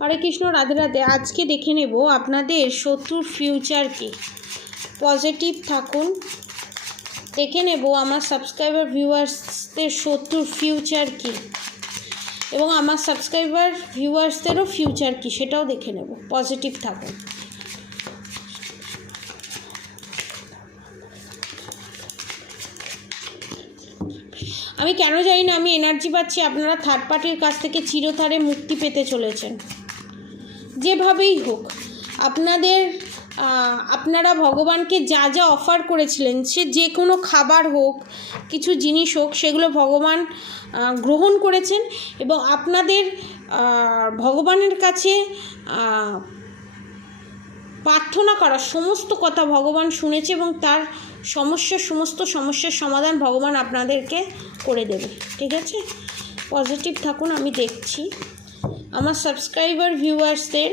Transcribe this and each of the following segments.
হরে কৃষ্ণ, রাধে রাধে। আজকে দেখে নেব আপনাদের শত্রুর ফিউচার কি। পজিটিভ থাকুন। দেখে নেব আমার সাবস্ক্রাইবার ভিউয়ার্সদের শত্রুর ফিউচার কি এবং আমার সাবস্ক্রাইবার ভিউয়ার্সদেরও ফিউচার কি সেটাও দেখে নেব। পজিটিভ থাকুন। আমি কেন জানি না, আমি এনার্জি পাচ্ছি আপনারা থার্ড পার্টির কাছ থেকে চিরতরে মুক্তি পেতে চলেছেন। যেভাবেই হোক আপনারা ভগবানকে যা যা অফার করেছিলেন, সে যে কোনো খাবার হোক, কিছু জিনিস হোক, সেগুলো ভগবান গ্রহণ করেছেন এবং আপনাদের ভগবানের কাছে প্রার্থনা করার সমস্ত কথা ভগবান শুনেছে এবং তার সমস্ত সমস্যার সমাধান ভগবান আপনাদেরকে করে দেবে। ঠিক আছে, পজিটিভ থাকুন। আমি দেখছি আমার সাবস্ক্রাইবার ভিউয়ার্সদের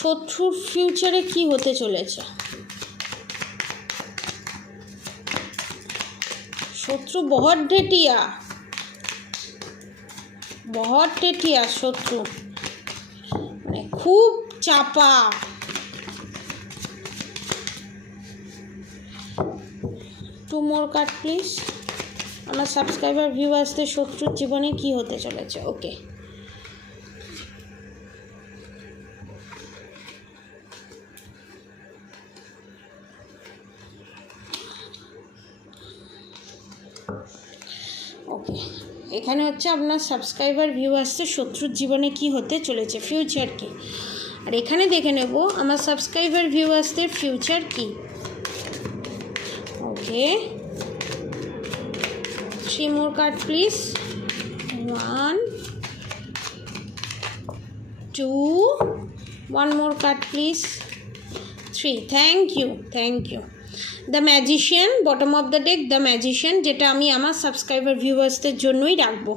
শত্রুর ফিউচারে কি হতে চলেছে। শত্রু বহুত ঢেটিয়া শত্রু, মানে খুব চাপা। Two more card please. আমার সাবস্ক্রাইবার ভিউয়ার্সদের শত্রুর জীবনে কি হতে চলেছে। ওকে, এখানে হচ্ছে আপনার সাবস্ক্রাইবার ভিউয়ার্সদের শত্রুর জীবনে কি হতে চলেছে, ফিউচার কি। আর এখানে দেখে নেব আমার সাবস্ক্রাইবার ভিউয়ার্সদের ফিউচার কি। ওকে, 3 more card please. 1 2, 1 more card please. 3. Thank you. The magician, bottom of the deck the magician, যেটা আমি আমার সাবস্ক্রাইবার ভিউয়ার্সদের জন্যই রাখবো।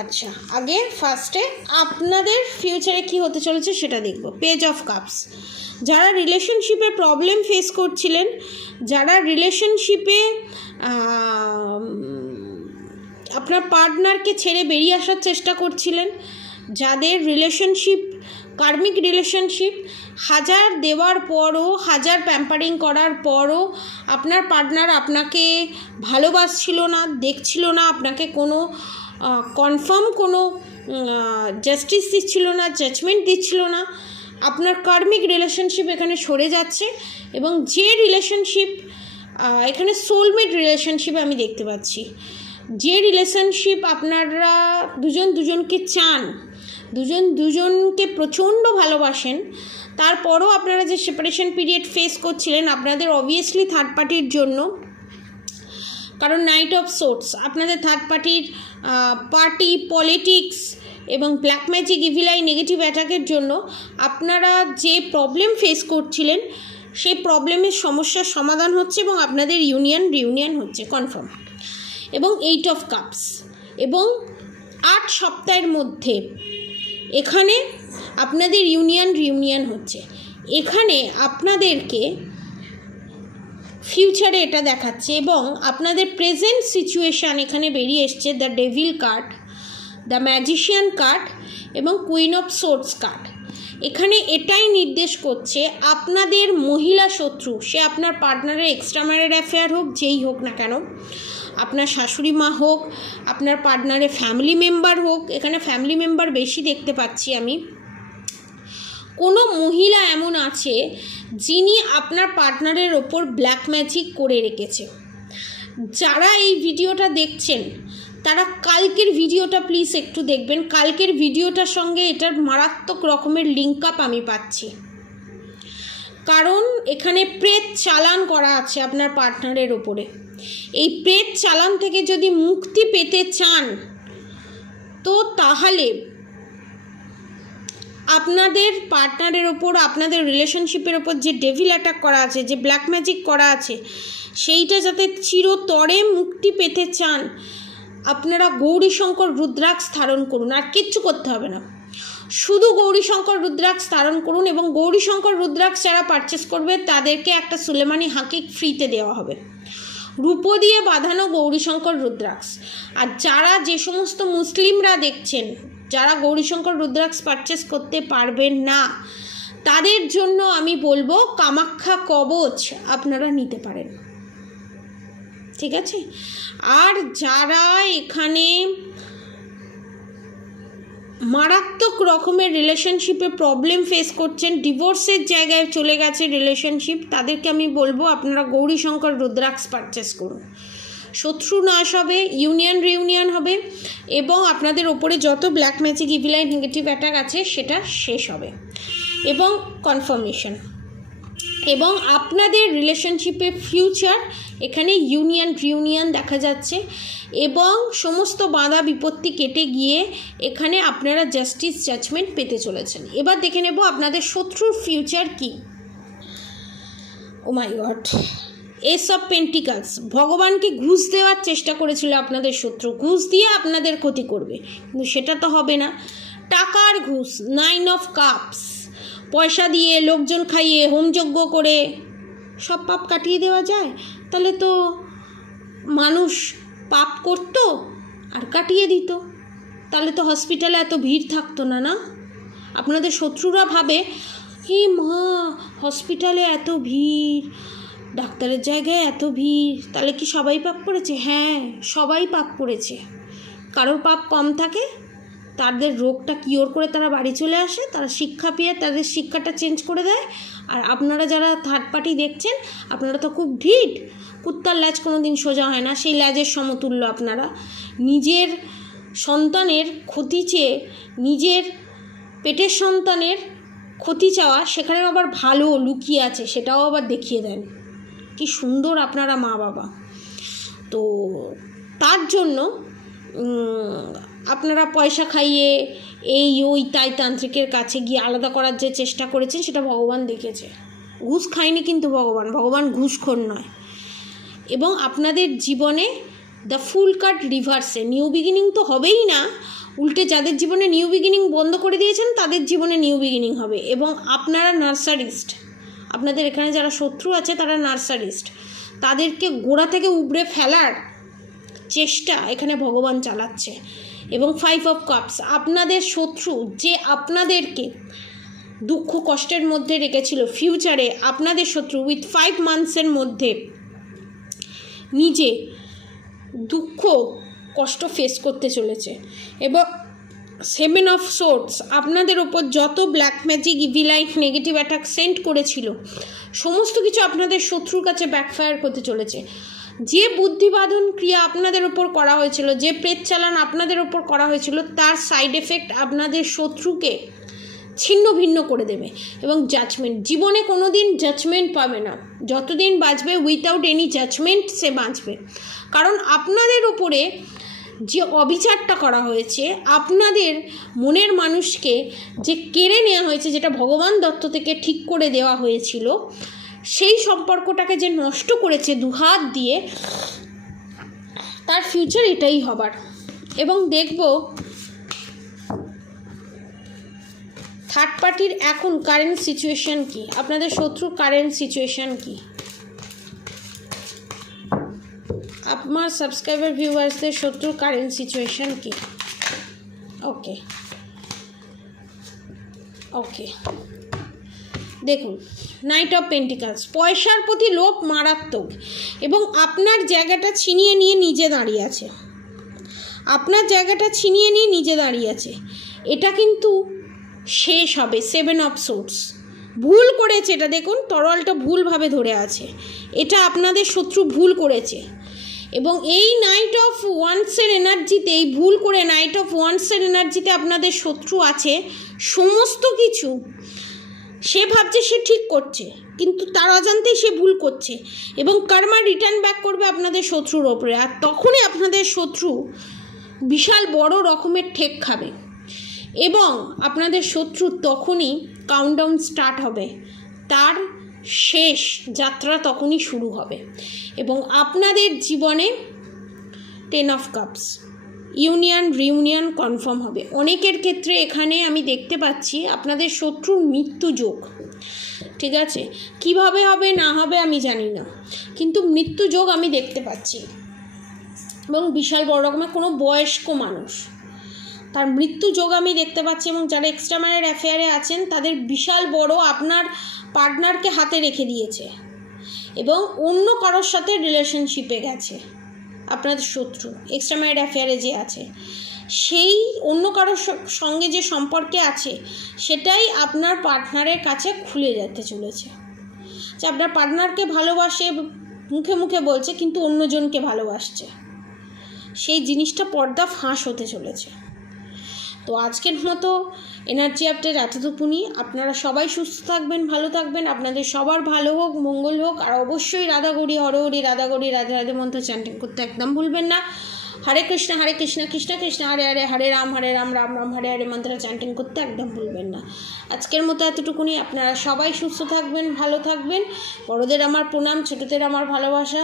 আচ্ছা, আগে ফার্স্টে আপনাদের ফিউচারে কি হতে চলেছে সেটা দেখব। Page of cups. যারা রিলেশনশিপে প্রবলেম ফেস করছিলেন, যারা রিলেশনশিপে আপনার পার্টনারকে ছেড়ে বেরিয়ে আসার চেষ্টা করছিলেন, যাদের রিলেশনশিপ কার্মিক রিলেশনশিপ, হাজার দেওয়ার পরও, হাজার প্যাম্পারিং করার পরও আপনার পার্টনার আপনাকে ভালোবাসছিল না, দেখছিল না, আপনাকে কোনো কনফার্ম কোনো জাস্টিস দিচ্ছিল না, জাজমেন্ট দিচ্ছিল না, আপনার কার্মিক রিলেশনশিপ এখানে সরে যাচ্ছে এবং যে রিলেশনশিপ এখানে সোলমেট রিলেশনশিপ আমি দেখতে পাচ্ছি, যে রিলেশনশিপ আপনারা দুজনকে চান, দুজনকে প্রচণ্ড ভালোবাসেন, তারপরও আপনারা যে সেপারেশন পিরিয়ড ফেস করছিলেন আপনাদের অবভিয়াসলি থার্ড পার্টির জন্য, কারণ নাইট অফ সোর্টস আপনাদের থার্ড পার্টির পার্টি পলিটিক্স এবং black magic evil I negative অ্যাটাকের জন্য আপনারা যে প্রবলেম ফেস করছিলেন সেই প্রবলেমের সমস্যার সমাধান হচ্ছে এবং আপনাদের রিউনিয়ন হচ্ছে কনফার্ম। এবং 8 অফ কাপস এবং 8 সপ্তাহের মধ্যে এখানে আপনাদের রিউনিয়ন হচ্ছে। এখানে আপনাদেরকে ফিউচারে এটা দেখাচ্ছে এবং আপনাদের প্রেজেন্ট সিচুয়েশান এখানে বেরিয়ে এসছে the devil card, the magician card এবং কুইন অফ সোর্ডস কার্ড। এখানে এটাই নির্দেশ করছে আপনাদের মহিলা শত্রু, সে আপনার পার্টনারের এক্সট্রা ম্যারিড অ্যাফেয়ার হোক, যেই হোক না কেন, আপনার শাশুড়ি মা হোক, আপনার পার্টনারের ফ্যামিলি মেম্বার হোক, এখানে ফ্যামিলি মেম্বার বেশি দেখতে পাচ্ছি আমি, কোনো মহিলা এমন আছে যিনি আপনার পার্টনারের ওপর ব্ল্যাক ম্যাজিক করে রেখেছে। যারা এই ভিডিওটা দেখছেন তারা কালকের ভিডিওটা প্লিজ একটু দেখবেন। কালকের ভিডিওটার সঙ্গে এটার মারাত্মক রকমের লিঙ্ক আপ আমি পাচ্ছি, কারণ এখানে প্রেত চালান করা আছে আপনার পার্টনারের ওপরে। এই প্রেত চালান থেকে যদি মুক্তি পেতে চান তো তাহলে আপনাদের পার্টনারের ওপর, আপনাদের রিলেশনশিপের ওপর যে ডেভিল অ্যাটাক করা আছে, যে ব্ল্যাক ম্যাজিক করা আছে, সেইটা যাতে চিরতরে মুক্তি পেতে চান আপনারা গৌরীশঙ্কর রুদ্রাক্ষ ধারণ করুন। আর কিচ্ছু করতে হবে না, শুধু গৌরীশঙ্কর রুদ্রাক্ষ ধারণ করুন এবং গৌরীশঙ্কর রুদ্রাক্ষ যারা পারচেস করবে তাদেরকে একটা সুলেমানি হাকিক ফ্রিতে দেওয়া হবে, রূপো দিয়ে বাঁধানো গৌরীশঙ্কর রুদ্রাক্ষ। আর যারা যে সমস্ত মুসলিমরা দেখছেন, যারা গৌরীশঙ্কর রুদ্রাক্ষ পারচেস করতে পারবেন না তাদের জন্য আমি বলবো কামাখ্যা কবচ আপনারা নিতে পারেন, ঠিক আছে। আর যারা এখানে মারাত্মক রকমের রিলেশনশিপে প্রবলেম ফেস করছেন, ডিভোর্সের জায়গায় চলে গেছে রিলেশনশিপ, তাদেরকে আমি বলবো আপনারা গৌরীশঙ্কর রুদ্রাক্ষ পারচেস করুন। শত্রু নাশ হবে, ইউনিয়ন রিউনিয়ন হবে এবং আপনাদের ওপরে যত black magic evil I negative attack আছে সেটা শেষ হবে এবং কনফার্মেশন, এবং আপনাদের রিলেশনশিপের ফিউচার এখানে ইউনিয়ন রিউনিয়ন দেখা যাচ্ছে এবং সমস্ত বাধা বিপত্তি কেটে গিয়ে এখানে আপনারা জাস্টিস জাজমেন্ট পেতে চলেছেন। এবার দেখে নেব আপনাদের শত্রুর ফিউচার কি। ও মাই গড, এস অফ পেন্টিকালস, ভগবানকে ঘুষ দেওয়ার চেষ্টা করেছিল আপনাদের শত্রু, ঘুষ দিয়ে আপনাদের ক্ষতি করবে, কিন্তু সেটা তো হবে না। টাকার ঘুষ, 9 অফ কাপস, পয়সা দিয়ে লোকজন খাইয়ে হোমযজ্ঞ করে সব পাপ কাটিয়ে দেওয়া যায়? তাহলে তো মানুষ পাপ করত আর কাটিয়ে দিত, তাহলে তো হসপিটালে এত ভিড় থাকতো না। না, আপনাদের শত্রুরা ভাবে হে মা হসপিটালে এত ভিড়, ডাক্তারের জায়গায় এত ভিড়, তাহলে কি সবাই পাপ করেছে? হ্যাঁ, সবাই পাপ করেছে। কারোর পাপ কম থাকে, তাদের রোগটা কিওর করে তারা বাড়ি চলে আসে, তারা শিক্ষা পেয়ে তাদের শিক্ষাটা চেঞ্জ করে দেয়। আর আপনারা যারা থার্ড পার্টি দেখছেন, আপনারা তো খুব ঢিট, কুত্তার ল্যাজ কোনো দিন সোজা হয় না, সেই ল্যাজের সমতুল্য। আপনারা নিজের সন্তানের ক্ষতি চেয়ে, নিজের পেটের সন্তানের ক্ষতি চাওয়া, সেখানে আবার ভালো লুকিয়ে আছে সেটাও আবার দেখিয়ে দেন। কি সুন্দর আপনারা মা বাবা। তো তার জন্য আপনারা পয়সা খাইয়ে এই ওই তাই তান্ত্রিকের কাছে গিয়ে আলাদা করার যে চেষ্টা করেছেন সেটা ভগবান দেখেছে। ঘুষ খায়নি কিন্তু ভগবান ঘুষখোর নয়। এবং আপনাদের জীবনে দ্য ফুল কাট রিভার্সে, নিউ বিগিনিং তো হবেই না, উল্টে যাদের জীবনে নিউ বিগিনিং বন্ধ করে দিয়েছেন তাদের জীবনে নিউ বিগিনিং হবে। এবং আপনারা নার্সারিস্ট, আপনাদের এখানে যারা শত্রু আছে তারা নার্সারিস্ট, তাদেরকে গোড়া থেকে উবড়ে ফেলার চেষ্টা এখানে ভগবান চালাচ্ছে। এবং 5 অফ কাপস, আপনাদের শত্রু যে আপনাদেরকে দুঃখ কষ্টের মধ্যে রেখেছিল, ফিউচারে আপনাদের শত্রু উইথ 5 মান্থসের মধ্যে নিজে দুঃখ কষ্ট ফেস করতে চলেছে। এবং 7 অফ সোর্ডস, আপনাদের ওপর যত black magic evil I negative attack send করেছিল সমস্ত কিছু আপনাদের শত্রুর কাছে ব্যাকফায়ার করতে চলেছে। যে বুদ্ধিবাদন ক্রিয়া আপনাদের ওপর করা হয়েছিল, যে প্রেত চালান আপনাদের ওপর করা হয়েছিল, তার সাইড এফেক্ট আপনাদের শত্রুকে ছিন্ন ভিন্ন করে দেবে। এবং জাজমেন্ট, জীবনে কোনো দিন জাজমেন্ট পাবে না, যতদিন বাঁচবে উইথাউট এনি জাজমেন্ট সে বাঁচবে। কারণ আপনাদের ওপরে যে অবিচারটা করা হয়েছে, আপনাদের মনের মানুষকে যে কেড়ে নেওয়া হয়েছে, যেটা ভগবান দত্ত থেকে ঠিক করে দেওয়া হয়েছিল, সেই সম্পর্কটাকে যে নষ্ট করেছে দুহাত দিয়ে, তার ফিউচার এটাই হবার। এবং দেখব থার্ড পার্টির এখন কারেন্ট সিচুয়েশান কি, আপনাদের শত্রুর কারেন্ট সিচুয়েশান কি। আমার সাবস্ক্রাইবার ভিউয়ার্সদের শত্রুর কারেন্ট সিচুয়েশান কি। ওকে ওকে, দেখুন নাইট অফ পেন্টিকালস, পয়সার প্রতি লোভ মারাত্মক এবং আপনার জায়গাটা ছিনিয়ে নিয়ে নিজে দাঁড়িয়ে আছে, আপনার জায়গাটা ছিনিয়ে নিয়ে নিজে দাঁড়িয়ে আছে। এটা কিন্তু শেষ হবে। 7 অফ সোর্ডস, ভুল করেছে, এটা দেখুন তরোয়ালটা ভুলভাবে ধরে আছে, এটা আপনাদের শত্রু ভুল করেছে। এবং এই নাইট অফ ওয়ান্সের এনার্জিতে, এই ভুল করে নাইট অফ ওয়ান্সের এনার্জিতে আপনাদের শত্রু আছে, সমস্ত কিছু সে ভাবছে সে ঠিক করছে, কিন্তু তার অজান্তেই সে ভুল করছে এবং কর্মা রিটার্ন ব্যাক করবে আপনাদের শত্রুর ওপরে। আর তখনই আপনাদের শত্রু বিশাল বড় রকমের ঠেক খাবে এবং আপনাদের শত্রু তখনই কাউন্টডাউন স্টার্ট হবে, তার শেষ যাত্রা তখনই শুরু হবে। এবং আপনাদের জীবনে 10 of cups, union reunion confirm হবে। অনেকের ক্ষেত্রে এখানে আমি দেখতে পাচ্ছি আপনাদের শত্রুর মৃত্যু যোগ, ঠিক আছে, কিভাবে হবে না হবে আমি জানি না, কিন্তু মৃত্যু যোগ আমি দেখতে পাচ্ছি। এবং বিশাল বড় রকমের কোনো বয়স্ক মানুষ, তার মৃত্যু যোগ আমি দেখতে পাচ্ছি। এবং যারা এক্সট্রা ম্যারিড অ্যাফেয়ারে আছেন তাদের বিশাল বড় আপনার পার্টনারকে হাতে রেখে দিয়েছে এবং অন্য কারোর সাথে রিলেশনশিপে গেছে। আপনাদের শত্রু এক্সট্রা ম্যারিড অ্যাফেয়ারে যে আছে, সেই অন্য কারোর সঙ্গে যে সম্পর্কে আছে সেটাই আপনার পার্টনারের কাছে খুলে যেতে চলেছে। যে আপনার পার্টনারকে ভালোবাসে, মুখে মুখে বলছে, কিন্তু অন্যজনকে ভালোবাসছে, সেই জিনিসটা পর্দা ফাঁস হতে চলেছে। তো আজকের মতো এনার্জি আপডেট এতটুকুনি। আপনারা সবাই সুস্থ থাকবেন, ভালো থাকবেন, আপনাদের সবার ভালো হোক, মঙ্গল হোক। আর অবশ্যই রাধাগৌরী হরহরি, রাধাগৌরী রাধে রাধে মন্ত্র চ্যান্টিং করতে একদম ভুলবেন না। হরে কৃষ্ণ কৃষ্ণ কৃষ্ণ হরে হরে, হরে রাম রাম রাম হরে হরে মন্ত্র চ্যান্টিং করতে একদম ভুলবেন না। আজকের মতো এতটুকুনি। আপনারা সবাই সুস্থ থাকবেন, ভালো থাকবেন। বড়দের আমার প্রণাম, ছোটদের আমার ভালোবাসা।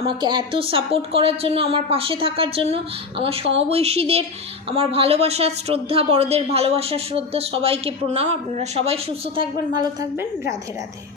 আমাকে এত সাপোর্ট করার জন্য, আমার পাশে থাকার জন্য, আমার সমবয়সীদের আমার ভালোবাসা, শ্রদ্ধা, বড়দের ভালোবাসা, শ্রদ্ধা, সবাইকে প্রণাম। আপনারা সবাই সুস্থ থাকবেন, ভালো থাকবেন। রাধে রাধে।